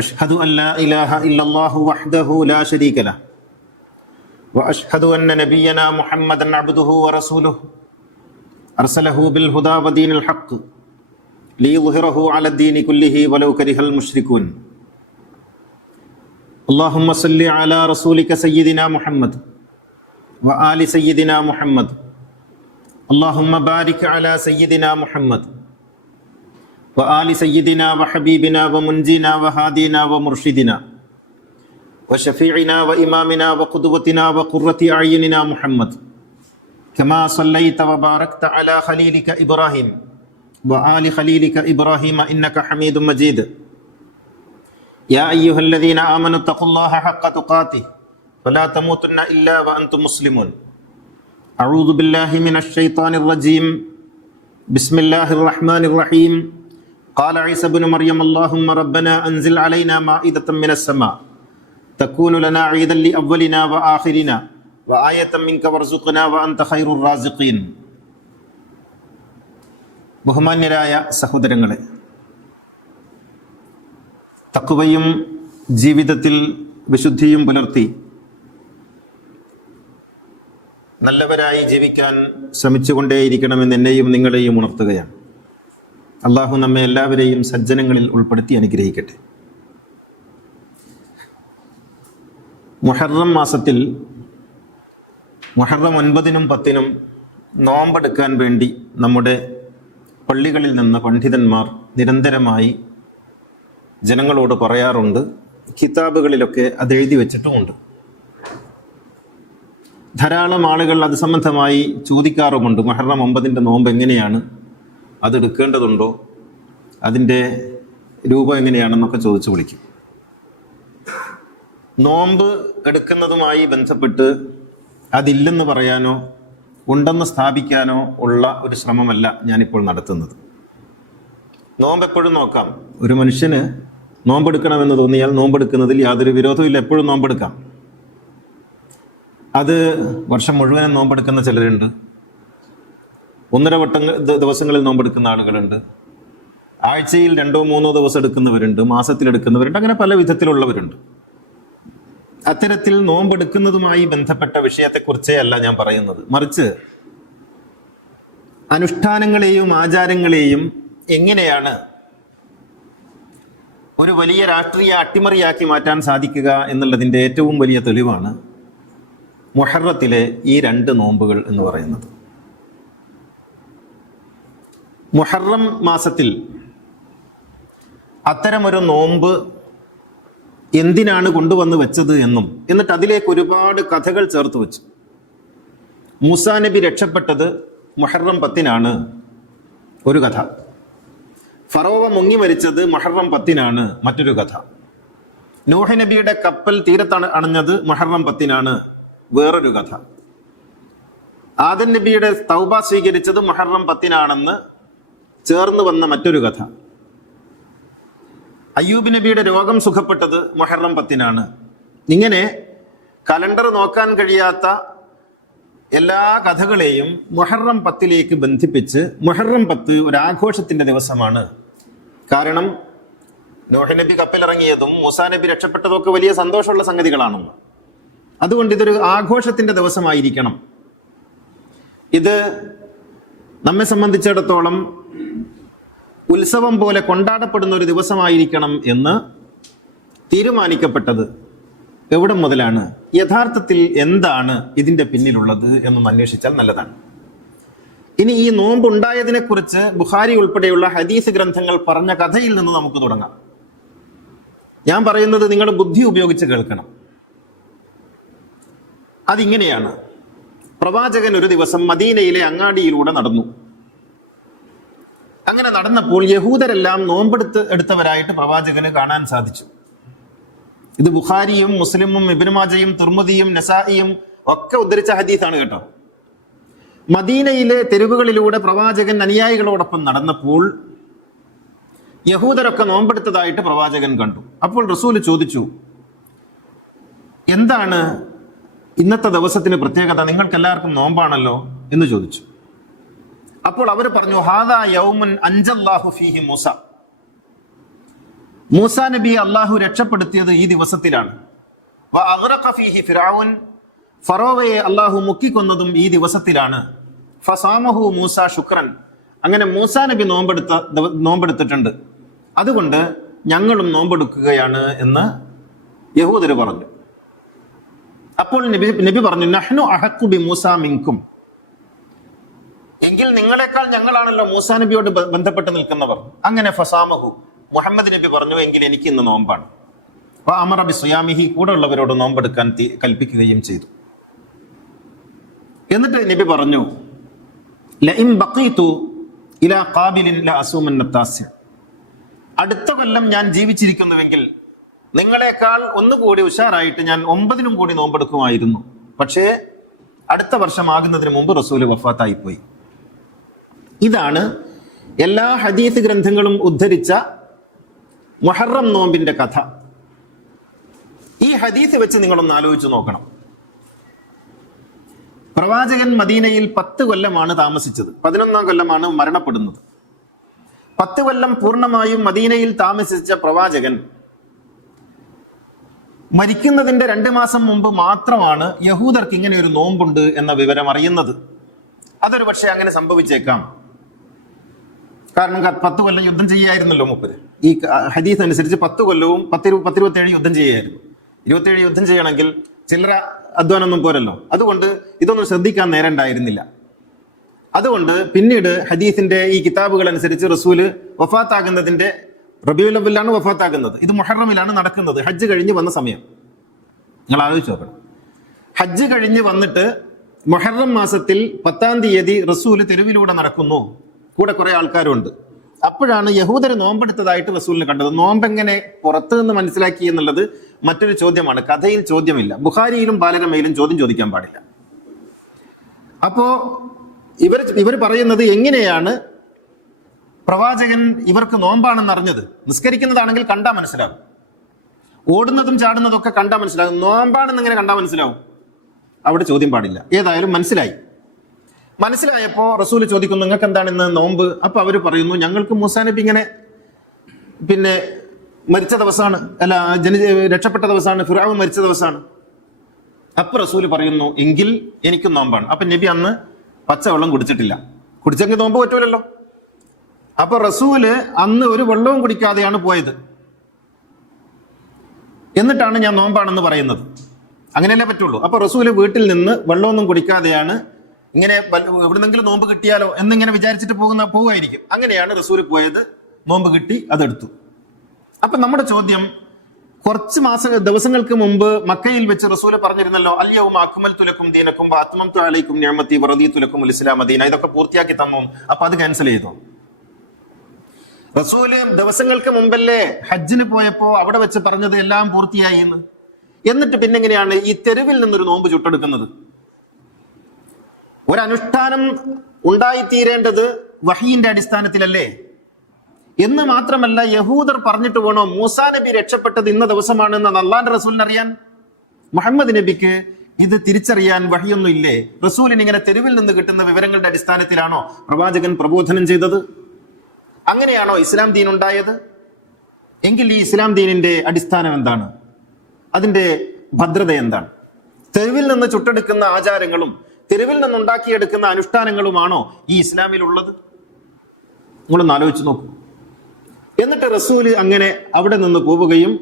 أشهد أن لا إله إلا الله وحده لا شريك له وأشهد أن نبينا محمدا عبده ورسوله أرسله بالهدى ودين الحق ليظهره على الدين كله ولو كره المشركون اللهم صل على رسولك سيدنا محمد وآل سيدنا محمد اللهم بارك على سيدنا محمد وآل سيدنا وحبيبنا ومنجينا وهادينا ومرشدنا وشفيعنا وإمامنا وقدوتنا وقرة أعيننا محمد كما صليت وباركت على خليلك إبراهيم وآل خليلك إبراهيم إنك حميد مجيد يا أيها الذين آمنوا اتقوا الله حق تقاته ولا تموتن إلا وأنتم مسلمون أعوذ بالله من الشيطان الرجيم بسم الله الرحمن الرحيم قال عيسى بن مريم اللهم ربنا أنزل علينا مائدة من السماء تكون لنا عيدا لأولنا وآخرنا وآية منك وارزقنا وأنت خير الرازقين. ബഹുമാന്യരായ സഹോദരങ്ങളെ, തഖ്വയും ജീവിതത്തിൽ വിശുദ്ധിയും പുലർത്തി നല്ലവരായി ജീവിക്കാൻ ശ്രമിച്ചുകൊണ്ടേയിരിക്കണമെന്ന് എന്നെയും നിങ്ങളെയും ഉണർത്തുകയാണ്. അള്ളാഹു നമ്മെ എല്ലാവരെയും സജ്ജനങ്ങളിൽ ഉൾപ്പെടുത്തി അനുഗ്രഹിക്കട്ടെ. മുഹറം മാസത്തിൽ മുഹറം 9-നും 10-നും നോമ്പെടുക്കാൻ വേണ്ടി നമ്മുടെ പള്ളികളിൽ നിന്ന് പണ്ഡിതന്മാർ നിരന്തരമായി ജനങ്ങളോട് പറയാറുണ്ട്. കിതാബുകളിലൊക്കെ അത് എഴുതി വെച്ചിട്ടുമുണ്ട്. ധാരാളം ആളുകൾ അത് സംബന്ധമായി ചോദിക്കാറുമുണ്ട്. മുഹറം 9-ന്റെ നോമ്പ് എങ്ങനെയാണ്, അതെടുക്കേണ്ടതുണ്ടോ, അതിൻ്റെ രൂപം എങ്ങനെയാണെന്നൊക്കെ ചോദിച്ചു വിളിക്കും. നോമ്പ് എടുക്കുന്നതുമായി ബന്ധപ്പെട്ട് അതില്ലെന്ന് പറയാനോ ഉണ്ടെന്ന് സ്ഥാപിക്കാനോ ഉള്ള ഒരു ശ്രമമല്ല ഞാനിപ്പോൾ നടത്തുന്നത്. നോമ്പ് എപ്പോഴും നോക്കാം. ഒരു മനുഷ്യന് നോമ്പെടുക്കണമെന്ന് തോന്നിയാൽ നോമ്പെടുക്കുന്നതിൽ യാതൊരു വിരോധവും ഇല്ല. എപ്പോഴും നോമ്പെടുക്കാം. അത് വർഷം മുഴുവനും നോമ്പെടുക്കുന്ന ചിലരുണ്ട്. 1.5 ദിവസങ്ങളിൽ നോമ്പെടുക്കുന്ന ആളുകളുണ്ട്. ആഴ്ചയിൽ 2-3 ദിവസം എടുക്കുന്നവരുണ്ട്. മാസത്തിലെടുക്കുന്നവരുണ്ട്. അങ്ങനെ പല വിധത്തിലുള്ളവരുണ്ട്. അത്തരത്തിൽ നോമ്പെടുക്കുന്നതുമായി ബന്ധപ്പെട്ട വിഷയത്തെക്കുറിച്ചേ അല്ല ഞാൻ പറയുന്നത്. മറിച്ച് അനുഷ്ഠാനങ്ങളെയും ആചാരങ്ങളെയും എങ്ങനെയാണ് ഒരു വലിയ രാഷ്ട്രീയ അട്ടിമറിയാക്കി മാറ്റാൻ സാധിക്കുക എന്നുള്ളതിൻ്റെ ഏറ്റവും വലിയ തെളിവാണ് മുഹറത്തിലെ ഈ 2 നോമ്പുകൾ എന്ന് പറയുന്നത്. മുഹറം മാസത്തിൽ അത്തരമൊരു നോമ്പ് എന്തിനാണ് കൊണ്ടുവന്ന് വെച്ചത് എന്നും എന്നിട്ട് അതിലേക്ക് ഒരുപാട് കഥകൾ ചേർത്ത് വെച്ചു. മൂസാ നബി രക്ഷപ്പെട്ടത് മുഹറം 10-നാണ് ഒരു കഥ. ഫറോവ മുങ്ങി മരിച്ചത് മുഹറം 10-നാണ് മറ്റൊരു കഥ. നൂഹ് നബിയുടെ കപ്പൽ തീരത്താണ് അണഞ്ഞത് മുഹറം 10-നാണ് വേറൊരു കഥ. ആദം നബിയുടെ തൗബ സ്വീകരിച്ചത് മുഹറം 10-നാണെന്ന് ചേർന്ന് വന്ന മറ്റൊരു കഥ. അയ്യൂബ് നബിയുടെ രോഗം സുഖപ്പെട്ടത് മുഹറം 10-നാണ്. ഇങ്ങനെ കലണ്ടർ നോക്കാൻ കഴിയാത്ത എല്ലാ കഥകളെയും മുഹറം 10-ലേക്ക് ബന്ധിപ്പിച്ച് മുഹറം 10 ഒരു ആഘോഷത്തിന്റെ ദിവസമാണ്. കാരണം നൂഹ് നബി കപ്പലിറങ്ങിയതും മൂസാ നബി രക്ഷപ്പെട്ടതും ഒക്കെ വലിയ സന്തോഷമുള്ള സംഗതികളാണല്ലോ. അതുകൊണ്ട് ഇതൊരു ആഘോഷത്തിന്റെ ദിവസമായിരിക്കണം. ഇത് നമ്മെ സംബന്ധിച്ചിടത്തോളം ഉത്സവം പോലെ കൊണ്ടാടപ്പെടുന്ന ഒരു ദിവസമായിരിക്കണം എന്ന് തീരുമാനിക്കപ്പെട്ടത് എവിടെ മുതലാണ്? യഥാർത്ഥത്തിൽ എന്താണ് ഇതിൻ്റെ പിന്നിലുള്ളത് എന്നൊന്ന് അന്വേഷിച്ചാൽ നല്ലതാണ്. ഇനി ഈ നോമ്പുണ്ടായതിനെ കുറിച്ച് ബുഖാരി ഉൾപ്പെടെയുള്ള ഹദീസ് ഗ്രന്ഥങ്ങൾ പറഞ്ഞ കഥയിൽ നിന്ന് നമുക്ക് തുടങ്ങാം. ഞാൻ പറയുന്നത് നിങ്ങൾ ബുദ്ധി ഉപയോഗിച്ച് കേൾക്കണം. അതിങ്ങനെയാണ്. പ്രവാചകൻ ഒരു ദിവസം മദീനയിലെ അങ്ങാടിയിലൂടെ നടന്നു. അങ്ങനെ നടന്നപ്പോൾ യഹൂദരെല്ലാം എടുത്തവരായിട്ട് പ്രവാചകന് കാണാൻ സാധിച്ചു. ഇത് ബുഖാരിയും മുസ്ലിമും ഇബ്നു മാജയും തുർമുദിയും നസായിയും ഒക്കെ ഉദ്ധരിച്ച ഹദീസാണ് കേട്ടോ. മദീനയിലെ തെരുവുകളിലൂടെ പ്രവാചകൻ അനുയായികളോടൊപ്പം നടന്നപ്പോൾ യഹൂദരൊക്കെ നോമ്പെടുത്തതായിട്ട് പ്രവാചകൻ കണ്ടു. അപ്പോൾ റസൂല് ചോദിച്ചു, എന്താണ് ഇന്നത്തെ ദിവസത്തിന് പ്രത്യേകത? നിങ്ങൾക്ക് എല്ലാവർക്കും നോമ്പാണല്ലോ എന്ന് ചോദിച്ചു. അപ്പോൾ അവർ പറഞ്ഞു, ഹാദാ യൗമുൻ അൻജല്ലാഹു ഫീഹി മൂസ, മൂസാ നബിയെ അള്ളാഹു രക്ഷപ്പെടുത്തിയത് ഈ ദിവസത്തിലാണ്. ഫിർഔൻ, ഫറോവയെ അള്ളാഹു മുക്കിക്കൊന്നതും ഈ ദിവസത്തിലാണ്. ഫസാമഹു മൂസ ശുക്രൻ, അങ്ങനെ മൂസാ നബി നോമ്പെടുത്തിട്ടുണ്ട്, അതുകൊണ്ട് ഞങ്ങളും നോമ്പെടുക്കുകയാണ് എന്ന് യഹൂദര് പറഞ്ഞു. അപ്പോൾ നബി പറഞ്ഞു, നഹ്നു അഹഖു ബി മൂസാ മിൻകും, എങ്കിൽ നിങ്ങളെക്കാൾ ഞങ്ങളാണല്ലോ മൂസാ നബിയോട് ബന്ധപ്പെട്ട് നിൽക്കുന്നവർ. അങ്ങനെ ഫസാമഹു, മുഹമ്മദ് നബി പറഞ്ഞു, എങ്കിൽ എനിക്ക് ഇന്ന് നോമ്പാണ്. അമറ ബി സുയാമിഹി, കൂടെ ഉള്ളവരോട് നോമ്പെടുക്കാൻ കൽപ്പിക്കുകയും ചെയ്തു. എന്നിട്ട് നബി പറഞ്ഞു, ലഇൻ ബഖീതു ഇലാ ഖാബിലിൻ ലഅസൂമന്ന താസിഅ, അടുത്ത കൊല്ലം ഞാൻ ജീവിച്ചിരിക്കുന്നുവെങ്കിൽ നിങ്ങളെക്കാൾ ഒന്നുകൂടി ഉഷാറായിട്ട് ഞാൻ 9 കൂടി നോമ്പെടുക്കുമായിരുന്നു. പക്ഷേ അടുത്ത വർഷമാകുന്നതിന് മുമ്പ് റസൂല് വഫാത്തായിപ്പോയി. ഇതാണ് എല്ലാ ഹദീസ് ഗ്രന്ഥങ്ങളും ഉദ്ധരിച്ച മുഹറം നോമ്പിന്റെ കഥ. ഈ ഹദീസ് വെച്ച് നിങ്ങളൊന്ന് ആലോചിച്ച് നോക്കണം. പ്രവാചകൻ മദീനയിൽ 10 കൊല്ലമാണ് താമസിച്ചത്. 11ാം കൊല്ലമാണ് മരണപ്പെടുന്നത്. 10 കൊല്ലം പൂർണ്ണമായും മദീനയിൽ താമസിച്ച പ്രവാചകൻ മരിക്കുന്നതിന്റെ 2 മാസം മുമ്പ് മാത്രമാണ് യഹൂദർക്ക് ഇങ്ങനെ ഒരു നോമ്പുണ്ട് എന്ന വിവരം അറിയുന്നത്. അതൊരു പക്ഷേ അങ്ങനെ സംഭവിച്ചേക്കാം. കാരണം 10 കൊല്ലം യുദ്ധം ചെയ്യായിരുന്നല്ലോ മൂപ്പര്. ഈ ഹദീസ് അനുസരിച്ച് 10 കൊല്ലവും 27 യുദ്ധം ചെയ്യായിരുന്നു. 27 യുദ്ധം ചെയ്യണമെങ്കിൽ ചില്ലറ അധ്വാനമൊന്നും പോരല്ലോ. അതുകൊണ്ട് ഇതൊന്നും ശ്രദ്ധിക്കാൻ നേരം ഉണ്ടായിരുന്നില്ല. അതുകൊണ്ട് പിന്നീട് ഹദീസിന്റെ ഈ കിതാബുകൾ അനുസരിച്ച് റസൂല് വഫാത്താകുന്നതിന്റെ റബീഉൽ അവ്വലിലാണ് വഫാത്താകുന്നത്. ഇത് മുഹറമിലാണ് നടക്കുന്നത്, ഹജ്ജ് കഴിഞ്ഞ് വന്ന സമയം. നിങ്ങൾ ആലോചിച്ച് നോക്കണം. ഹജ്ജ് കഴിഞ്ഞ് വന്നിട്ട് മുഹറം മാസത്തിൽ 10ാം തീയതി റസൂല് തെരുവിലൂടെ നടക്കുന്നു, കൂടെ കുറെ ആൾക്കാരുണ്ട്. അപ്പോഴാണ് യഹൂദര് നോമ്പെടുത്തതായിട്ട് റസൂലിനെ കണ്ടത്. നോമ്പെങ്ങനെ പുറത്തു നിന്ന് മനസ്സിലാക്കി എന്നുള്ളത് മറ്റൊരു ചോദ്യമാണ്. കഥയിൽ ചോദ്യമില്ല. ബുഖാരിയിലും ബാലരമയിലും ചോദ്യം ചോദിക്കാൻ പാടില്ല. അപ്പോ ഇവർ പറയുന്നത് എങ്ങനെയാണ് പ്രവാചകൻ ഇവർക്ക് നോമ്പാണെന്ന് അറിഞ്ഞത്? നിസ്കരിക്കുന്നതാണെങ്കിൽ കണ്ടാൽ മനസ്സിലാവും, ഓടുന്നതും ചാടുന്നതും ഒക്കെ കണ്ടാൽ മനസ്സിലാവും. നോമ്പാണെന്ന് എങ്ങനെ കണ്ടാൽ മനസ്സിലാവും? അവിടെ ചോദ്യം പാടില്ല. ഏതായാലും മനസ്സിലായപ്പോ റസൂല് ചോദിക്കുന്നു, നിങ്ങൾക്ക് എന്താണ് ഇന്ന് നോമ്പ്? അപ്പൊ അവര് പറയുന്നു, ഞങ്ങൾക്ക് മൂസാ നബി ഇങ്ങനെ മരിച്ച ദിവസമാണ്, രക്ഷപ്പെട്ട ദിവസമാണ്, ഫിർഔൻ മരിച്ച ദിവസമാണ്. അപ്പൊ റസൂല് പറയുന്നു, എങ്കിൽ എനിക്കും നോമ്പാണ്. അപ്പൊ നബി അന്ന് പച്ചവെള്ളം കുടിച്ചിട്ടില്ല. കുടിച്ചെങ്കിൽ നോമ്പ് പറ്റൂലല്ലോ. അപ്പൊ റസൂല് അന്ന് ഒരു വെള്ളവും കുടിക്കാതെയാണ് പോയത്. എന്നിട്ടാണ് ഞാൻ നോമ്പാണെന്ന് പറയുന്നത്. അങ്ങനെയല്ലേ പറ്റുള്ളൂ. അപ്പൊ റസൂല് വീട്ടിൽ നിന്ന് വെള്ളമൊന്നും കുടിക്കാതെയാണ് ഇങ്ങനെ എവിടുന്നെങ്കിലും നോമ്പ് കിട്ടിയാലോ എന്നിങ്ങനെ വിചാരിച്ചിട്ട് പോവുമായിരിക്കും. അങ്ങനെയാണ് റസൂല് പോയത്. നോമ്പ് കിട്ടി, അതെടുത്തു. അപ്പൊ നമ്മുടെ ചോദ്യം, കുറച്ച് ദിവസങ്ങൾക്ക് മുമ്പ് മക്കയിൽ വെച്ച് റസൂല് പറഞ്ഞിരുന്നല്ലോ, അൽയൗമ അക്മൽതു ലക്കും ദീനക്കും വഅത്മംതു അലൈക്കും നിഅമതി വറദീതു ലക്കുമുൽ ഇസ്ലാമ ദീന. ഇതൊക്കെ പൂർത്തിയാക്കി തന്നു. അപ്പൊ അത് ക്യാൻസൽ ചെയ്തു. റസൂല് ദിവസങ്ങൾക്ക് മുമ്പല്ലേ ഹജ്ജിന് പോയപ്പോ അവിടെ വെച്ച് പറഞ്ഞത് എല്ലാം പൂർത്തിയായി എന്ന്. എന്നിട്ട് പിന്നെങ്ങനെയാണ് ഈ തെരുവിൽ നിന്നൊരു നോമ്പ് ചുട്ടെടുക്കുന്നത്? ഒരനുഷ്ഠാനം ഉണ്ടായിത്തീരേണ്ടത് വഹീന്റെ അടിസ്ഥാനത്തിലല്ലേ? എന്ന് മാത്രമല്ല, യഹൂദർ പറഞ്ഞിട്ട് വേണോ മൂസാ നബി രക്ഷപ്പെട്ടത് ഇന്ന ദിവസമാണെന്ന് അല്ലാഹുവിന്റെ റസൂലിന് അറിയാൻ? മുഹമ്മദ് നബിക്ക് ഇത് തിരിച്ചറിയാൻ വഹിയൊന്നും ഇല്ലേ? റസൂലിന് ഇങ്ങനെ തെരുവിൽ നിന്ന് കിട്ടുന്ന വിവരങ്ങളുടെ അടിസ്ഥാനത്തിലാണോ പ്രവാചകൻ പ്രബോധനം ചെയ്തത്? അങ്ങനെയാണോ ഇസ്ലാം ദീൻ ഉണ്ടായത്? എങ്കിൽ ഈ ഇസ്ലാം ദീനിന്റെ അടിസ്ഥാനം എന്താണ്? അതിന്റെ ഭദ്രത എന്താണ്? തെരുവിൽ നിന്ന് ചുട്ടെടുക്കുന്ന ആചാരങ്ങളും തെരുവിൽ നിന്നുണ്ടാക്കിയെടുക്കുന്ന അനുഷ്ഠാനങ്ങളുമാണോ ഈ ഇസ്ലാമിലുള്ളത്? നിങ്ങളൊന്ന് ആലോചിച്ച് നോക്കൂ. എന്നിട്ട് റസൂല് അങ്ങനെ അവിടെ നിന്ന് പോവുകയും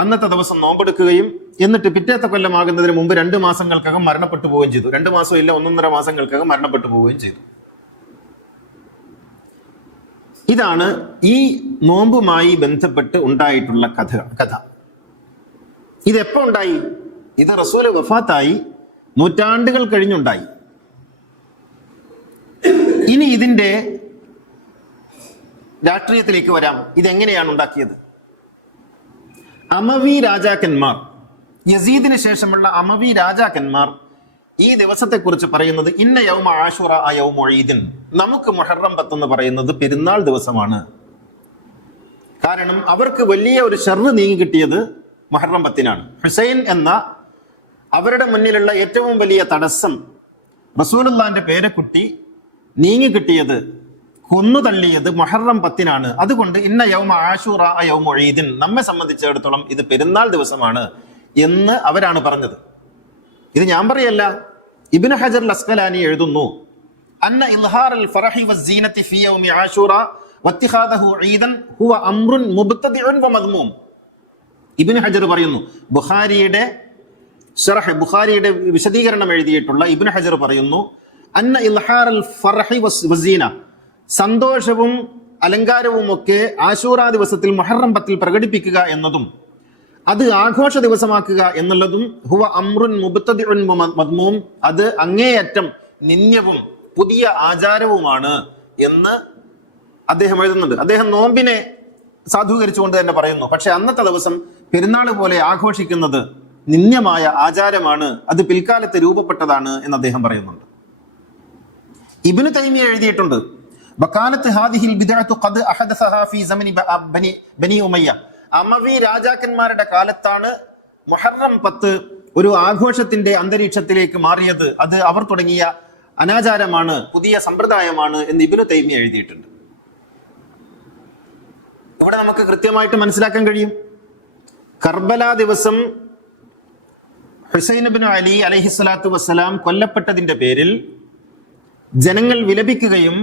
അന്നത്തെ ദിവസം നോമ്പെടുക്കുകയും എന്നിട്ട് പിറ്റേത്തെ കൊല്ലമാകുന്നതിന് മുമ്പ് 2 മാസങ്ങൾക്കകം മരണപ്പെട്ടു പോവുകയും ചെയ്തു. 2 മാസം ഇല്ല, 1.5 മാസങ്ങൾക്കകം മരണപ്പെട്ടു പോവുകയും ചെയ്തു. ഇതാണ് ഈ നോമ്പുമായി ബന്ധപ്പെട്ട് ഉണ്ടായിട്ടുള്ള കഥ. ഇതെപ്പോ ഉണ്ടായി? ഇത് റസൂല് വഫാത്തായി നൂറ്റാണ്ടുകൾ കഴിഞ്ഞുണ്ടായി. ഇനി ഇതിന്റെ രാഷ്ട്രീയത്തിലേക്ക് വരാം. ഇതെങ്ങനെയാണ് ഉണ്ടാക്കിയത്? അമവി രാജാക്കന്മാർ, യസീദിന് ശേഷമുള്ള അമവി രാജാക്കന്മാർ ഈ ദിവസത്തെക്കുറിച്ച് പറയുന്നത്, ഇന്ന യൗമ ആശുറ യൗമു ഈദിൻ, നമുക്ക് മുഹറം 10 എന്ന് പറയുന്നത് പെരുന്നാൾ ദിവസമാണ്. കാരണം അവർക്ക് വലിയ ഒരു ഷർറ് നീങ്ങി കിട്ടിയത് മുഹറം 10-നാണ്. ഹുസൈൻ എന്ന അവരുടെ മുന്നിലുള്ള ഏറ്റവും വലിയ തടസ്സം, റസൂലുള്ളാഹിന്റെ പേരക്കുട്ടി നീങ്ങി കിട്ടിയത് കൊന്നു തള്ളിയത് മുഹറം 10-നാണ്. അതുകൊണ്ട് ഇന്ന യൗമ ആശൂറ യൗമു ഈദിൻ, നമ്മെ സംബന്ധിച്ചിടത്തോളം ഇത് പെരുന്നാൾ ദിവസമാണ് എന്ന് അവരാണ് പറഞ്ഞത്. ഇത് ഞാൻ പറയല്ല, ഇബ്നു ഹജർ അസ്ഖലാനി എഴുതുന്നു, അന്ന ഇൽഹാറൽ ഫറഹി വസ്സീനതി ഫീ യൗമി ആശൂറ വത്തിഖാദഹു ഈദൻ ഹുവ അംറുൻ മുബ്തദിഉൻ വമദ്മൂം. ഇബ്നു ഹജർ പറയുന്നു, ബുഖാരിയുടെ വിശദീകരണം എഴുതിയിട്ടുള്ള ഇബ്നു ഹജർ പറയുന്നു, അന്ന ഇൽഹാറൽ ഫറഹി വസ്സീന, സന്തോഷവും അലങ്കാരവും ഒക്കെ ആശൂറ ദിവസത്തിൽ മുഹറം 10 പ്രകടിപ്പിക്കുക എന്നതും അത് ആഘോഷ ദിവസമാക്കുക എന്നുള്ളതും ഹുവ അംറുൻ മുബ്തദിഉൻ മദ്മൂം, അത് അങ്ങേയറ്റം നിന്ദ്യവും പുതിയ ആചാരവുമാണ് എന്ന് അദ്ദേഹം എഴുതുന്നുണ്ട്. അദ്ദേഹം നോമ്പിനെ സാധൂകരിച്ചുകൊണ്ട് തന്നെ പറയുന്നു, പക്ഷെ അന്നത്തെ ദിവസം പെരുന്നാൾ പോലെ ആഘോഷിക്കുന്നത് നിന്ദ്യമായ ആചാരമാണ്, അത് പിൽക്കാലത്ത് രൂപപ്പെട്ടതാണ് എന്ന് അദ്ദേഹം പറയുന്നുണ്ട്. ഇബ്നു തൈമിയ എഴുതിയിട്ടുണ്ട്, വകാലത്ത് ഹാദിഹിൽ ബിദ്അതു ഖദ് അഹദസഹാ ഫീ സമനി ബനി ഉമയ്യ, അമവി രാജാക്കന്മാരുടെ കാലത്താണ് മുഹറം 10 ഒരു ആഘോഷത്തിന്റെ അന്തരീക്ഷത്തിലേക്ക് മാറിയത്, അത് അവർ തുടങ്ങിയ അനാചാരമാണ്, പുതിയ സമ്പ്രദായമാണ് എന്ന് ഇബ്നു തൈമിയ എഴുതിയിട്ടുണ്ട്. ഇവിടെ നമുക്ക് കൃത്യമായിട്ട് മനസ്സിലാക്കാൻ കഴിയും, കർബല ദിവസം ഹുസൈൻ ഇബ്നു അലി അലൈഹിസ്സലാത്തു വസ്സലാം കൊല്ലപ്പെട്ടതിന്റെ പേരിൽ ജനങ്ങൾ വിലപിക്കുകയും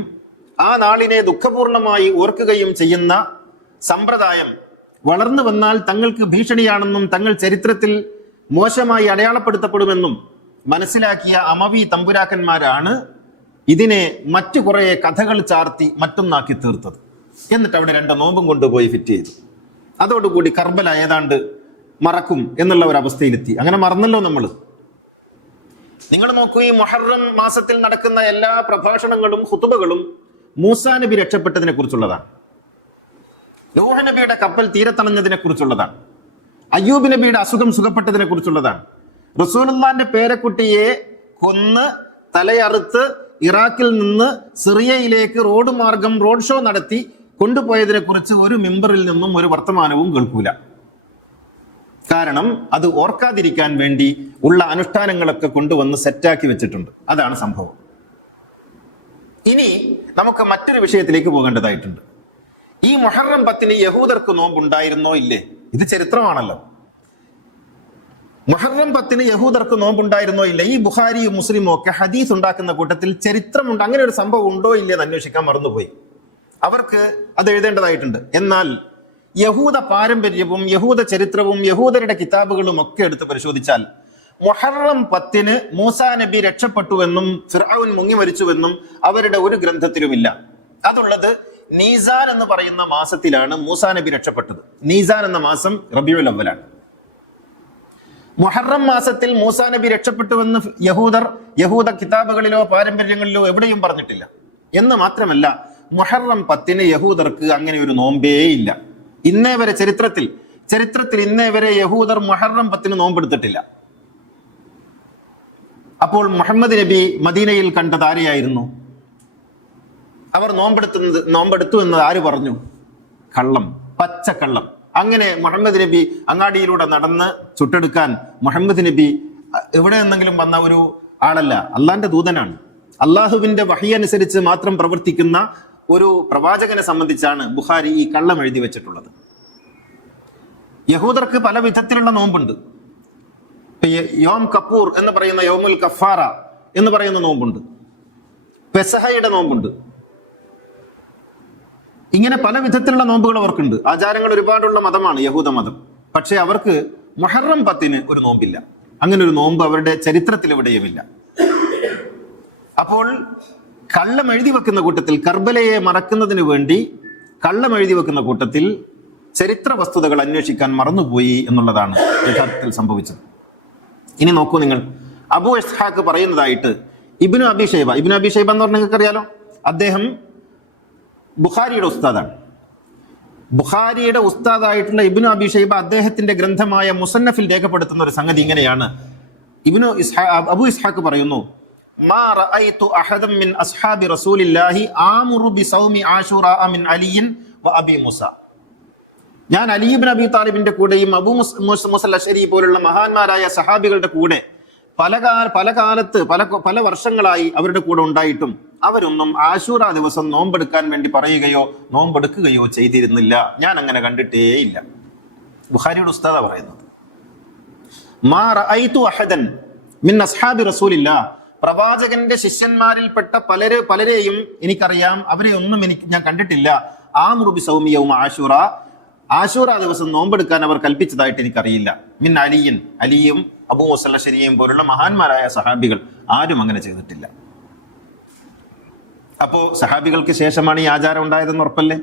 ആ നാളിനെ ദുഃഖപൂർണമായി ഓർക്കുകയും ചെയ്യുന്ന സമ്പ്രദായം വളർന്നു വന്നാൽ തങ്ങൾക്ക് ഭീഷണിയാണെന്നും തങ്ങൾ ചരിത്രത്തിൽ മോശമായി അടയാളപ്പെടുത്തപ്പെടുമെന്നും മനസ്സിലാക്കിയ അമവി തമ്പുരാക്കന്മാരാണ് ഇതിനെ മറ്റു കുറെ കഥകൾ ചാർത്തി മറ്റൊന്നാക്കി തീർത്തത്. എന്നിട്ട് അവിടെ 2 നോമ്പും കൊണ്ടുപോയി ഫിറ്റ് ചെയ്തു. അതോടുകൂടി കർബല ഏതാണ്ട് മറക്കും എന്നുള്ള ഒരു അവസ്ഥയിലെത്തി. അങ്ങനെ മറന്നല്ലോ നമ്മൾ. നിങ്ങൾ നോക്കൂ, ഈ മുഹറം മാസത്തിൽ നടക്കുന്ന എല്ലാ പ്രഭാഷണങ്ങളും ഖുതുബകളും മൂസാ നബി രക്ഷപ്പെട്ടതിനെ കുറിച്ചുള്ളതാണ്, നൂഹ് നബിയുടെ കപ്പൽ തീരത്തണഞ്ഞതിനെ കുറിച്ചുള്ളതാണ്, അയ്യൂബ് നബിയുടെ അസുഖം സുഖപ്പെട്ടതിനെ കുറിച്ചുള്ളതാണ്, റസൂലുള്ളാഹിന്റെ പേരക്കുട്ടിയെ കൊന്ന് തലയറുത്ത് ഇറാഖിൽ നിന്ന് സിറിയയിലേക്ക് റോഡ് മാർഗം റോഡ് ഷോ നടത്തി കൊണ്ടുപോയതിനെ കുറിച്ച് ഒരു മിമ്പറിൽ നിന്നും ഒരു വർത്തമാനവും കേൾക്കൂല. കാരണം അത് ഓർക്കാതിരിക്കാൻ വേണ്ടി ഉള്ള അനുഷ്ഠാനങ്ങളൊക്കെ കൊണ്ടുവന്ന് സെറ്റാക്കി വെച്ചിട്ടുണ്ട്. അതാണ് സംഭവം. ഇനി നമുക്ക് മറ്റൊരു വിഷയത്തിലേക്ക് പോകേണ്ടതായിട്ടുണ്ട്. ഈ മുഹറം 10 യഹൂദർക്ക് നോമ്പുണ്ടായിരുന്നോ ഇല്ലേ? ഇത് ചരിത്രമാണല്ലോ. മുഹറം 10 യഹൂദർക്ക് നോമ്പുണ്ടായിരുന്നോ ഇല്ല? ഈ ബുഖാരിയും മുസ്ലിമും ഒക്കെ ഹദീസ് ഉണ്ടാക്കുന്ന കൂട്ടത്തിൽ ചരിത്രമുണ്ട്, അങ്ങനെ ഒരു സംഭവം ഉണ്ടോ ഇല്ലേ എന്ന് അന്വേഷിക്കാൻ മറന്നുപോയി. അവർക്ക് അത് എഴുതേണ്ടതായിട്ടുണ്ട്. എന്നാൽ യഹൂദ പാരമ്പര്യവും യഹൂദ ചരിത്രവും യഹൂദരുടെ കിതാബുകളും ഒക്കെ എടുത്ത് പരിശോധിച്ചാൽ മുഹറം 10 മൂസാ നബി രക്ഷപ്പെട്ടുവെന്നും ഫിർഔൻ മുങ്ങി മരിച്ചുവെന്നും അവരുടെ ഒരു ഗ്രന്ഥത്തിലുമില്ല. അതുള്ളത് നീസാൻ എന്ന് പറയുന്ന മാസത്തിലാണ് മൂസാ നബി രക്ഷപ്പെട്ടത്. നീസാൻ എന്ന മാസം റബീഉൽ അവ്വലാണ്. മുഹറം മാസത്തിൽ മൂസാ നബി രക്ഷപ്പെട്ടുവെന്ന് യഹൂദ കിതാബുകളിലോ പാരമ്പര്യങ്ങളിലോ എവിടെയും പറഞ്ഞിട്ടില്ല. എന്ന് മാത്രമല്ല, മുഹറം 10 യഹൂദർക്ക് അങ്ങനെ ഒരു നോമ്പേ ഇല്ല. ഇന്നേ വരെ ചരിത്രത്തിൽ ഇന്നേ വരെ യഹൂദർ മുഹറം 10 നോമ്പെടുത്തിട്ടില്ല. അപ്പോൾ മുഹമ്മദ് നബി മദീനയിൽ കണ്ടത് ആരെയായിരുന്നു? അവർ നോമ്പെടുത്തു എന്ന് ആര് പറഞ്ഞു? കള്ളം, പച്ചക്കള്ളം. അങ്ങനെ മുഹമ്മദ് നബി അങ്ങാടിയിലൂടെ നടന്ന് ചുട്ടെടുക്കാൻ മുഹമ്മദ് നബി എവിടെ നിന്നെങ്കിലും വന്ന ഒരു ആളല്ല, അള്ളാന്റെ ദൂതനാണ്. അള്ളാഹുവിന്റെ വഹി അനുസരിച്ച് മാത്രം പ്രവർത്തിക്കുന്ന ഒരു പ്രവാചകനെ സംബന്ധിച്ചാണ് ബുഖാരി ഈ കള്ളം എഴുതി വെച്ചിട്ടുള്ളത്. യഹൂദർക്ക് പല വിധത്തിലുള്ള നോമ്പുണ്ട്. യോം കപ്പൂർ എന്ന് പറയുന്ന യോമുൽ കഫാറ എന്ന് പറയുന്ന നോമ്പുണ്ട്, പെസഹയുടെ നോമ്പുണ്ട്. ഇങ്ങനെ പല വിധത്തിലുള്ള നോമ്പുകൾ അവർക്കുണ്ട്. ആചാരങ്ങൾ ഒരുപാടുള്ള മതമാണ് യഹൂദ മതം. പക്ഷെ അവർക്ക് മുഹറം 10 ഒരു നോമ്പില്ല. അങ്ങനെ ഒരു നോമ്പ് അവരുടെ ചരിത്രത്തിൽ എവിടെയുമില്ല. അപ്പോൾ കള്ളം എഴുതി വെക്കുന്ന കൂട്ടത്തിൽ, കർബലയെ മറക്കുന്നതിന് വേണ്ടി കള്ളം എഴുതി വെക്കുന്ന കൂട്ടത്തിൽ ചരിത്ര വസ്തുതകൾ അന്വേഷിക്കാൻ മറന്നുപോയി എന്നുള്ളതാണ് യഥാർത്ഥത്തിൽ സംഭവിച്ചത്. ഇനി നോക്കൂ നിങ്ങൾ, അബൂ ഇസ്ഹാഖ് പറയുന്നതായിട്ട് ഇബ്നു അബി ഷൈബ എന്ന് പറഞ്ഞാൽ നിങ്ങൾക്ക് അറിയാലോ, അദ്ദേഹം ബുഖാരിയുടെ ഉസ്താദാണ്. ബുഖാരിയുടെ ഉസ്താദായിട്ടുള്ള ഇബ്നു അബി ഷൈബ അദ്ദേഹത്തിന്റെ ഗ്രന്ഥമായ മുസന്നഫിൽ രേഖപ്പെടുത്തുന്ന ഒരു സംഗതി ഇങ്ങനെയാണ്. അബൂ ഇസ്ഹാഖ് പറയുന്നു, മാ റഅയ്തു അഹദൻ മിൻ അസ്ഹാബി റസൂലില്ലാഹി ആമുറു ബിസൗമി ആശൂറാ മിൻ അലിയിൻ വ അബി മൂസ. ഞാൻ അലി ഇബ്നു അബി താലിബിന്റെ കൂടെയും അബൂ മൂസ അശ്അരി പോലുള്ള മഹാന്മാരായ സഹാബികളുടെ കൂടെ പല കാലത്ത് പല വർഷങ്ങളായി അവരുടെ കൂടെ ഉണ്ടായിട്ടും അവരൊന്നും ആശൂറ ദിവസം നോമ്പെടുക്കാൻ വേണ്ടി പറയുകയോ നോമ്പെടുക്കുകയോ ചെയ്തിരുന്നില്ല. ഞാൻ അങ്ങനെ കണ്ടിട്ടേയില്ല. ബുഖാരിയുടെ ഉസ്താദാ പറയുന്നത്. മാ റഅയ്തു അഹദൻ മിൻ അസ്ഹാബി റസൂലില്ലാഹ്, പ്രവാചകന്റെ ശിഷ്യന്മാരിൽപ്പെട്ട പലരെയും എനിക്കറിയാം, അവരെ ഒന്നും ഞാൻ കണ്ടിട്ടില്ല. ആമുറു ബിസൗമി യൗമ ആശൂറ, ആശൂറ ദിവസം നോമ്പെടുക്കാൻ അവർ കൽപ്പിച്ചതായിട്ട് എനിക്കറിയില്ല. മിൻ അലിയും അബൂ മൂസ അശ്ശരിയും പോലുള്ള മഹാന്മാരായ സഹാബികൾ ആരും അങ്ങനെ ചെയ്തിട്ടില്ല. അപ്പോ സഹാബികൾക്ക് ശേഷമാണ് ഈ ആചാരം ഉണ്ടായതെന്ന് ഉറപ്പല്ലേ?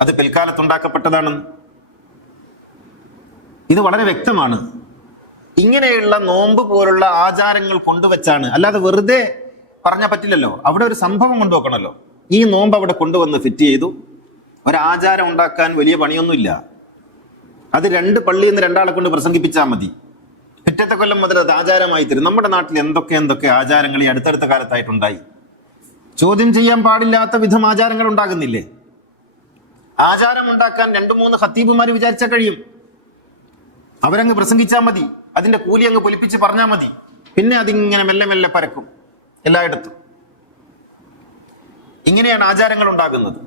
അത് പിൽക്കാലത്തുണ്ടാക്കപ്പെട്ടതാണെന്ന് ഇത് വളരെ വ്യക്തമാണ്. ഇങ്ങനെയുള്ള നോമ്പ് പോലുള്ള ആചാരങ്ങൾ കൊണ്ടുവച്ചാണ്, അല്ലാതെ വെറുതെ പറഞ്ഞാൽ പറ്റില്ലല്ലോ. അവിടെ ഒരു സംഭവം കൊണ്ടുവെക്കണമല്ലോ. ഈ നോമ്പ് അവിടെ കൊണ്ടുവന്ന് ഫിറ്റ് ചെയ്തു. ഒരാചാരം ഉണ്ടാക്കാൻ വലിയ പണിയൊന്നുമില്ല. അത് 2 പള്ളിയിൽ നിന്ന് 2 ആളെ കൊണ്ട് പ്രസംഗിപ്പിച്ചാൽ മതി. പിറ്റത്തെ കൊല്ലം മുതൽ അത് ആചാരമായി തരും. നമ്മുടെ നാട്ടിൽ എന്തൊക്കെ ആചാരങ്ങൾ ഈ അടുത്തടുത്ത കാലത്തായിട്ടുണ്ടായി. ചോദ്യം ചെയ്യാൻ പാടില്ലാത്ത വിധം ആചാരങ്ങൾ ഉണ്ടാകുന്നില്ലേ? ആചാരം ഉണ്ടാക്കാൻ 2-3 ഖത്തീബുമാർ വിചാരിച്ചാൽ കഴിയും. അവരങ്ങ് പ്രസംഗിച്ചാൽ മതി, അതിന്റെ കൂലി അങ്ങ് പൊലിപ്പിച്ച് പറഞ്ഞാൽ മതി. പിന്നെ അതിങ്ങനെ മെല്ലെ മെല്ലെ പരക്കും എല്ലായിടത്തും. ഇങ്ങനെയാണ് ആചാരങ്ങൾ ഉണ്ടാകുന്നത്.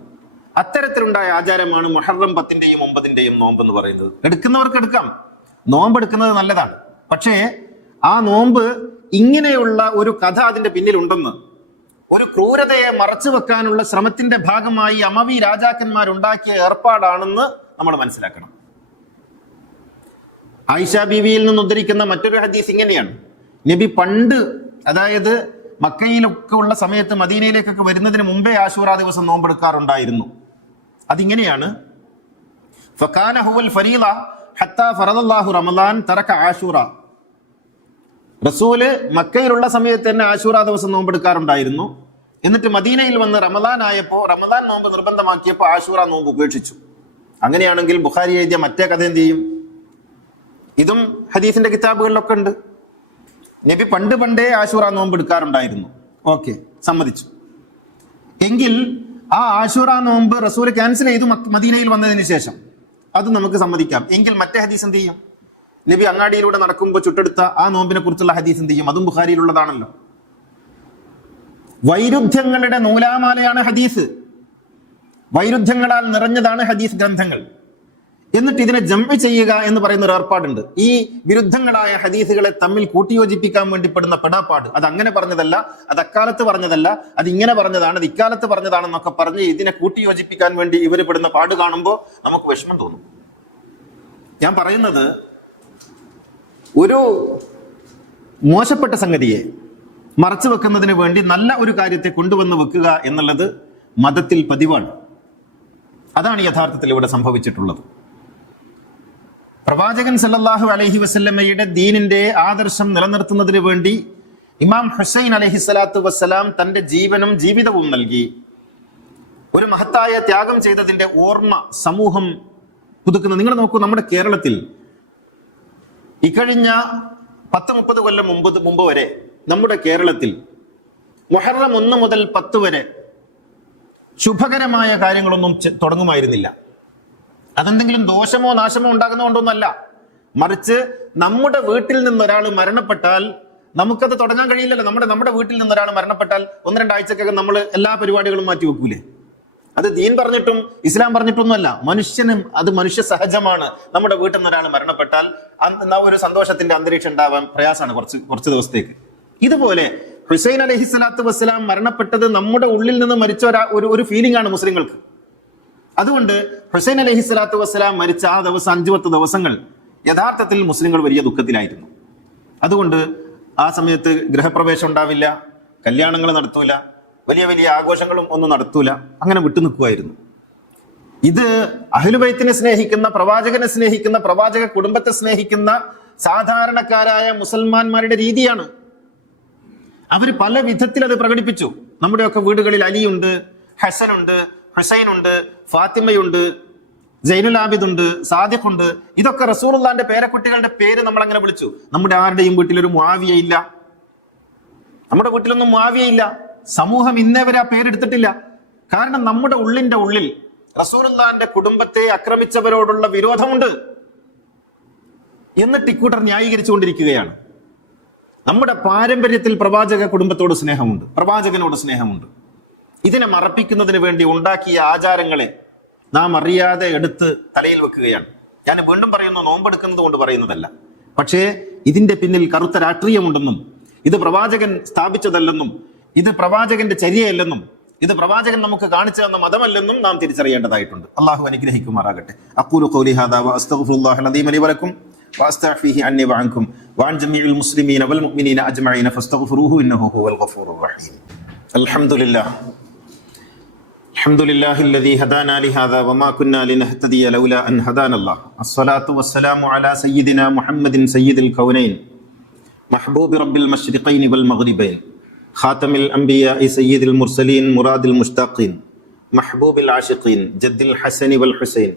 അത്തരത്തിലുണ്ടായ ആചാരമാണ് മുഹറം 10-ന്റെയും 9-ന്റെയും നോമ്പ് എന്ന് പറയുന്നത്. എടുക്കുന്നവർക്ക് എടുക്കാം, നോമ്പ് എടുക്കുന്നത് നല്ലതാണ്. പക്ഷേ ആ നോമ്പ് ഇങ്ങനെയുള്ള ഒരു കഥ അതിന്റെ പിന്നിലുണ്ടെന്ന്, ഒരു ക്രൂരതയെ മറച്ചു വെക്കാനുള്ള ശ്രമത്തിന്റെ ഭാഗമായി അമവി രാജാക്കന്മാരുണ്ടാക്കിയ ഏർപ്പാടാണെന്ന് നമ്മൾ മനസ്സിലാക്കണം. ആയിഷ ബീവിയിൽ നിന്ന് ഉദ്ധരിക്കുന്ന മറ്റൊരു ഹദീസ് ഇങ്ങനെയാണ്. നബി പണ്ട്, അതായത് മക്കയിലൊക്കെ ഉള്ള സമയത്ത് മദീനയിലേക്കൊക്കെ വരുന്നതിന് മുമ്പേ ആശൂറ ദിവസം നോമ്പെടുക്കാറുണ്ടായിരുന്നു. അതിങ്ങനെയാണ്: ഫകാന ഹുവൽ ഫരീള ഹത്താ ഫറദല്ലാഹു റമളാൻ തറക ആശൂറ. റസൂല് മക്കയിലുള്ള സമയത്ത് തന്നെ ആശൂറ ദിവസം നോമ്പെടുക്കാറുണ്ടായിരുന്നു. എന്നിട്ട് മദീനയിൽ വന്ന് റമളാൻ ആയപ്പോൾ, റമളാൻ നോമ്പ് നിർബന്ധമാക്കിയപ്പോൾ ആശൂറ നോമ്പ് ഉപേക്ഷിച്ചു. അങ്ങനെയാണെങ്കിൽ ബുഖാരി എഴുതിയ മറ്റേ കഥ എന്ത് ചെയ്യും? ഇതും ഹദീസിന്റെ കിതാബുകളിലൊക്കെ ഉണ്ട്. നബി പണ്ടേ ആശൂറ നോമ്പ് എടുക്കാറുണ്ടായിരുന്നു. ഓക്കെ, സമ്മതിച്ചു. എങ്കിൽ ആ ആശൂറ നോമ്പ് റസൂൽ ക്യാൻസൽ ചെയ്തു മദീനയിൽ വന്നതിന് ശേഷം, അത് നമുക്ക് സമ്മതിക്കാം. എങ്കിൽ മറ്റേ ഹദീസ് എന്ത് ചെയ്യും? നബി അങ്ങാടിയിലൂടെ നടക്കുമ്പോൾ ചുട്ടെടുത്ത ആ നോമ്പിനെ കുറിച്ചുള്ള ഹദീസ് എന്ത് ചെയ്യും? അതും ബുഖാരിയിലുള്ളതാണല്ലോ. വൈരുദ്ധ്യങ്ങളുടെ നൂലാമാലയാണ് ഹദീസ്. വൈരുദ്ധ്യങ്ങളാൽ നിറഞ്ഞതാണ് ഹദീസ് ഗ്രന്ഥങ്ങൾ. എന്നിട്ട് ഇതിനെ ജംഅ് ചെയ്യുക എന്ന് പറയുന്ന ഒരു ഏർപ്പാടുണ്ട്. ഈ വിരുദ്ധങ്ങളായ ഹദീസുകളെ തമ്മിൽ കൂട്ടിയോജിപ്പിക്കാൻ വേണ്ടി പെടുന്ന പെടാപ്പാട്. അത് അങ്ങനെ പറഞ്ഞതല്ല, അത് അക്കാലത്ത് പറഞ്ഞതല്ല, അത് ഇങ്ങനെ പറഞ്ഞതാണ്, അത് ഇക്കാലത്ത് പറഞ്ഞതാണെന്നൊക്കെ പറഞ്ഞ് ഇതിനെ കൂട്ടിയോജിപ്പിക്കാൻ വേണ്ടി ഇവർ പെടുന്ന പാട് കാണുമ്പോൾ നമുക്ക് വിഷമം തോന്നും. ഞാൻ പറയുന്നത്, ഒരു മോശപ്പെട്ട സംഗതിയെ മറച്ചു വെക്കുന്നതിന് വേണ്ടി നല്ല ഒരു കാര്യത്തെ കൊണ്ടുവന്ന് വെക്കുക എന്നുള്ളത് മതത്തിൽ പതിവാണ്. അതാണ് യഥാർത്ഥത്തിൽ ഇവിടെ സംഭവിച്ചിട്ടുള്ളത്. പ്രവാചകൻ സല്ലല്ലാഹു അലൈഹി വസല്ലമയുടെ ദീനിന്റെ ആദർശം നിലനിർത്തുന്നതിന് വേണ്ടി ഇമാം ഹുസൈൻ അലൈഹിസ്സലാത്തു വസ്സലാം തന്റെ ജീവനും ജീവിതവും നൽകി. ഒരു മഹത്തായ ത്യാഗം ചെയ്തതിന്റെ ഓർമ്മ സമൂഹം പുതുക്കുന്നത്. നിങ്ങൾ നോക്കൂ, നമ്മുടെ കേരളത്തിൽ ഇക്കഴിഞ്ഞ 10-30 കൊല്ലം മുമ്പ് വരെ നമ്മുടെ കേരളത്തിൽ മുഹറം 1 മുതൽ 10 വരെ ശുഭകരമായ കാര്യങ്ങളൊന്നും തുടങ്ങുമായിരുന്നില്ല. അതെന്തെങ്കിലും ദോഷമോ നാശമോ ഉണ്ടാകുന്നതുകൊണ്ടൊന്നല്ല. മറിച്ച് നമ്മുടെ വീട്ടിൽ നിന്നൊരാൾ മരണപ്പെട്ടാൽ നമുക്കത് തുടങ്ങാൻ കഴിയില്ലല്ലോ. നമ്മുടെ വീട്ടിൽ നിന്നൊരാൾ മരണപ്പെട്ടാൽ 1-2 ആഴ്ചക്കകം നമ്മൾ എല്ലാ പരിപാടികളും മാറ്റി വെക്കൂലേ? അത് ദീൻ പറഞ്ഞിട്ടും ഇസ്ലാം പറഞ്ഞിട്ടൊന്നുമല്ല. മനുഷ്യനും അത് മനുഷ്യ സഹജമാണ്. നമ്മുടെ വീട്ടിൽ നിന്ന് ഒരാൾ മരണപ്പെട്ടാൽ ഒരു സന്തോഷത്തിന്റെ അന്തരീക്ഷം ഉണ്ടാവാൻ പ്രയാസമാണ് കുറച്ച് ദിവസത്തേക്ക്. ഇതുപോലെ ഹുസൈൻ അലൈഹിസ്സലാത്തു വസ്സലാം മരണപ്പെട്ടത് നമ്മുടെ ഉള്ളിൽ നിന്ന് മരിച്ച ഒരു ഫീലിംഗ് ആണ് മുസ്ലിങ്ങൾക്ക്. അതുകൊണ്ട് ഹുസൈൻ അലൈഹിസ്സലാത്തു വസ്സലാം മരിച്ച ആ ദിവസം 5-10 ദിവസങ്ങൾ യഥാർത്ഥത്തിൽ മുസ്ലിങ്ങൾ വലിയ ദുഃഖത്തിലായിരുന്നു. അതുകൊണ്ട് ആ സമയത്ത് ഗൃഹപ്രവേശം ഉണ്ടാവില്ല, കല്യാണങ്ങൾ നടത്തൂല, വലിയ ആഘോഷങ്ങളും ഒന്നും നടത്തൂല, അങ്ങനെ വിട്ടുനിൽക്കുമായിരുന്നു. ഇത് അഹ്ലുബൈത്തിനെ സ്നേഹിക്കുന്ന, പ്രവാചകനെ സ്നേഹിക്കുന്ന, പ്രവാചക കുടുംബത്തെ സ്നേഹിക്കുന്ന സാധാരണക്കാരായ മുസൽമാന്മാരുടെ രീതിയാണ്. അവർ പല വിധത്തിൽ അത് പ്രകടിപ്പിച്ചു. നമ്മുടെയൊക്കെ വീടുകളിൽ അലിയുണ്ട്, ഹസനുണ്ട്, ഹുസൈനുണ്ട്, ഫാത്തിമയുണ്ട്, സൈനുൽ ആബിദുണ്ട്, സാദിഖുണ്ട്. ഇതൊക്കെ റസൂലുള്ളാഹിന്റെ പേരക്കുട്ടികളുടെ പേര് നമ്മൾ അങ്ങനെ വിളിച്ചു. നമ്മുടെ ആരുടെയും വീട്ടിലൊരു മുആവിയ ഇല്ല. നമ്മുടെ വീട്ടിലൊന്നും മുആവിയ ഇല്ല. സമൂഹം ഇന്നേ വരെ ആ പേരെടുത്തിട്ടില്ല. കാരണം നമ്മുടെ ഉള്ളിന്റെ ഉള്ളിൽ റസൂലുള്ളാഹിന്റെ കുടുംബത്തെ ആക്രമിച്ചവരോടുള്ള വിരോധമുണ്ട്. എന്നിട്ട് ഇക്കൂട്ടർ ന്യായീകരിച്ചുകൊണ്ടിരിക്കുകയാണ്. നമ്മുടെ പാരമ്പര്യത്തിൽ പ്രവാചക കുടുംബത്തോട് സ്നേഹമുണ്ട്, പ്രവാചകനോട് സ്നേഹമുണ്ട്. ഇതിനെ മറപ്പിക്കുന്നതിന് വേണ്ടി ഉണ്ടാക്കിയ ആചാരങ്ങളെ നാം അറിയാതെ എടുത്ത് തലയിൽ വെക്കുകയാണ്. ഞാൻ വീണ്ടും പറയുന്നു, നോമ്പെടുക്കുന്നത് കൊണ്ട് പറയുന്നതല്ല. പക്ഷേ ഇതിന്റെ പിന്നിൽ കറുത്ത രാഷ്ട്രീയമുണ്ടെന്നും ഇത് പ്രവാചകൻ സ്ഥാപിച്ചതല്ലെന്നും ഇത് പ്രവാചകന്റെ ചര്യയല്ലെന്നും ഇത് പ്രവാചകൻ നമുക്ക് കാണിച്ചു തന്ന മതമല്ലെന്നും നാം തിരിച്ചറിയേണ്ടതായിട്ടുണ്ട്. അള്ളാഹു അനുഗ്രഹിക്കുമാറാകട്ടെ. അഖൂലു ഖൗലി ഹാദാ വഅസ്തഗ്ഫിറുല്ലാഹൽ അദീമ ലി വലക്കും വഅസ്തഗ്ഫിഹി അന്നി വഅൻകും വഅൻ ജമീഇൽ മുസ്ലിമീന വൽ മുഅ്മിനീന അജ്മഈന ഫസ്തഗ്ഫിറൂഹു ഇന്നഹു ഹുവൽ ഗഫൂറുർ റഹീം. അൽഹംദുലില്ലാഹ് الذي هدانا لهذا وما كنا لنهتدي لولا أن هدانا الله. الصلاة والسلام على سيدنا محمد سيد الكونين محبوب رب المشرقين والمغربين خاتم الأنبياء سيد المرسلين مراد المشتاقين محبوب العاشقين جد الحسن والحسين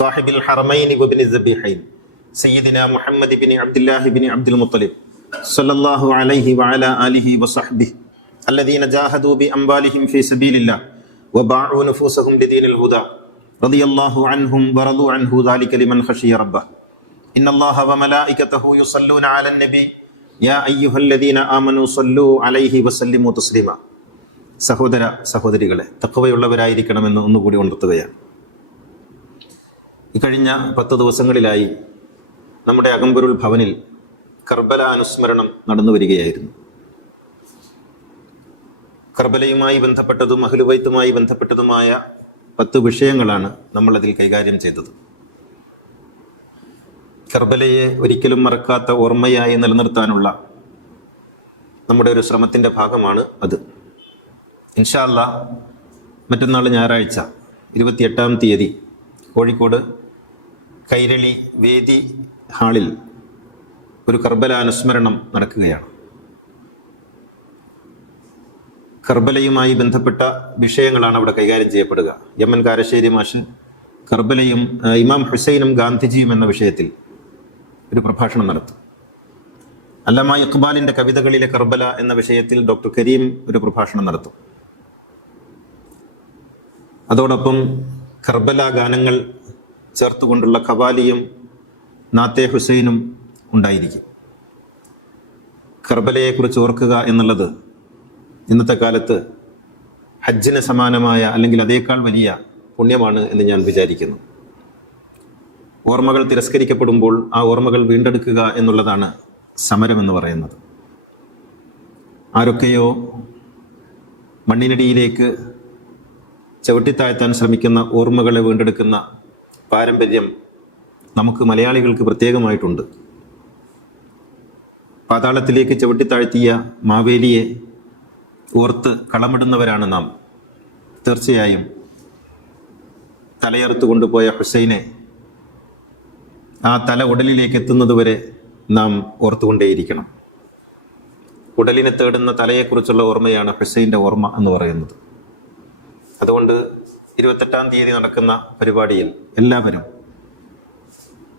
صاحب الحرمين وابن الذبيحين سيدنا محمد بن عبد الله بن عبد المطلب صلى الله عليه وعلى آله وصحبه الذين جاهدوا بأموالهم في سبيل الله وباعوا نفوسهم لدين الهدى رضي الله عنهم ورضوا عنه ذلك لمن خشي ربه إن الله وملائكته يصلون على النبي يا أيها الذين آمنوا صلوا عليه وسلموا تسليما. സഹോദര സഹോദരികളെ, തഖ്വയുള്ളവരായിരിക്കണമെന്ന് ഒന്നുകൂടി ഉണർത്തുകയാണ്. ഇക്കഴിഞ്ഞ 10 ദിവസങ്ങളിലായി നമ്മുടെ അകമ്പൊരുൾ ഭവനിൽ കർബല അനുസ്മരണം നടന്നു വരികയായിരുന്നു. കർബലയുമായി ബന്ധപ്പെട്ടതും അഹ്ലു ബൈത്തുമായി ബന്ധപ്പെട്ടതുമായ 10 വിഷയങ്ങളാണ് നമ്മൾ അതിൽ കൈകാര്യം ചെയ്തത്. കർബലയെ ഒരിക്കലും മറക്കാത്ത ഓർമ്മയായി നിലനിർത്താനുള്ള നമ്മുടെ ഒരു ശ്രമത്തിൻ്റെ ഭാഗമാണ് അത്. ഇൻഷാ അല്ലാഹ് മറ്റന്നാൾ ഞായറാഴ്ച 28-ാം തീയതി കോഴിക്കോട് കൈരളി വേദി ഹാളിൽ ഒരു കർബല അനുസ്മരണം നടക്കുകയാണ്. കർബലയുമായി ബന്ധപ്പെട്ട വിഷയങ്ങളാണ് അവിടെ കൈകാര്യം ചെയ്യപ്പെടുക. യമൻ കാരശ്ശേരി മാഷ് കർബലയും ഇമാം ഹുസൈനും ഗാന്ധിജിയും എന്ന വിഷയത്തിൽ ഒരു പ്രഭാഷണം നടത്തും. അല്ലാമ ഇഖ്ബാലിൻ്റെ കവിതകളിലെ കർബല എന്ന വിഷയത്തിൽ ഡോക്ടർ കരീം ഒരു പ്രഭാഷണം നടത്തും. അതോടൊപ്പം കർബല ഗാനങ്ങൾ ചേർത്തുകൊണ്ടുള്ള ഖവാലിയും നാത്തെ ഹുസൈനും ഉണ്ടായിരിക്കും. കർബലയെക്കുറിച്ച് ഓർക്കുക എന്നുള്ളത് ഇന്നത്തെ കാലത്ത് ഹജ്ജിന് സമാനമായ അല്ലെങ്കിൽ അതേക്കാൾ വലിയ പുണ്യമാണ് എന്ന് ഞാൻ വിചാരിക്കുന്നു. ഓർമ്മകൾ തിരസ്കരിക്കപ്പെടുമ്പോൾ ആ ഓർമ്മകൾ വീണ്ടെടുക്കുക എന്നുള്ളതാണ് സമരമെന്ന് പറയുന്നത്. ആരൊക്കെയോ മണ്ണിനടിയിലേക്ക് ചവിട്ടിത്താഴ്ത്താൻ ശ്രമിക്കുന്ന ഓർമ്മകളെ വീണ്ടെടുക്കുന്ന പാരമ്പര്യം നമുക്ക് മലയാളികൾക്ക് പ്രത്യേകമായിട്ടുണ്ട്. പാതാളത്തിലേക്ക് ചവിട്ടിത്താഴ്ത്തിയ മാവേലിയെ ഓർത്ത് കളമിടുന്നവരാണ് നാം. തീർച്ചയായും തലയറുത്ത് കൊണ്ടുപോയ ഹുസൈനെ ആ തല ഉടലിലേക്ക് എത്തുന്നതുവരെ നാം ഓർത്തുകൊണ്ടേയിരിക്കണം. ഉടലിനെ തേടുന്ന തലയെക്കുറിച്ചുള്ള ഓർമ്മയാണ് ഹുസൈൻ്റെ ഓർമ്മ എന്ന് പറയുന്നത്. അതുകൊണ്ട് 28-ാം തീയതി നടക്കുന്ന പരിപാടിയിൽ എല്ലാവരും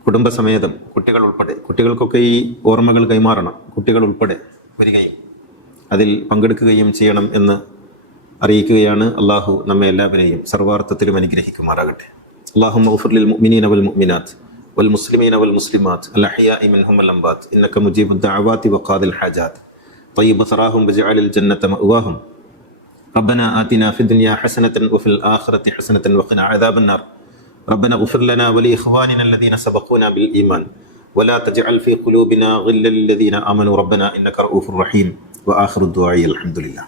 കുടുംബസമേതം, കുട്ടികൾ ഉൾപ്പെടെ, കുട്ടികൾക്കൊക്കെ ഈ ഓർമ്മകൾ കൈമാറണം, കുട്ടികൾ ഉൾപ്പെടെ വരികയും അതിൽ പങ്കെടുക്കുകയും ചെയ്യണം എന്ന് അറിയിക്കുകയാണ്. അള്ളാഹു നമ്മെ എല്ലാവരെയും സർവാർത്ഥത്തിലും അനുഗ്രഹിക്കുമാറാകട്ടെ. അല്ലാഹുമ്മ ഗ്ഫിർ ലിൽ മുഅ്മിനീന വൽ മുഅ്മിനാത്ത് വൽ മുസ്ലിമീന വൽ മുസ്ലിമാത്ത് അൽ അഹ്യാഇ മിൻഹും വൽ അംവാത്ത് ഇന്നക മുജീബുദ് ദഅവാതി വഖാദിൽ ഹാജാത്ത് طيب ثراهم واجعل الجنة مأواهم ربنا آتنا في الدنيا حسنة وفي الآخرة حسنة وقنا عذاب النار ربنا اغفر لنا ولإخواننا الذين سبقونا بالإيمان ولا تجعل في قلوبنا غلا للذين آمنوا ربنا إنك رؤوف رحيم وآخر الدعاء الحمد لله.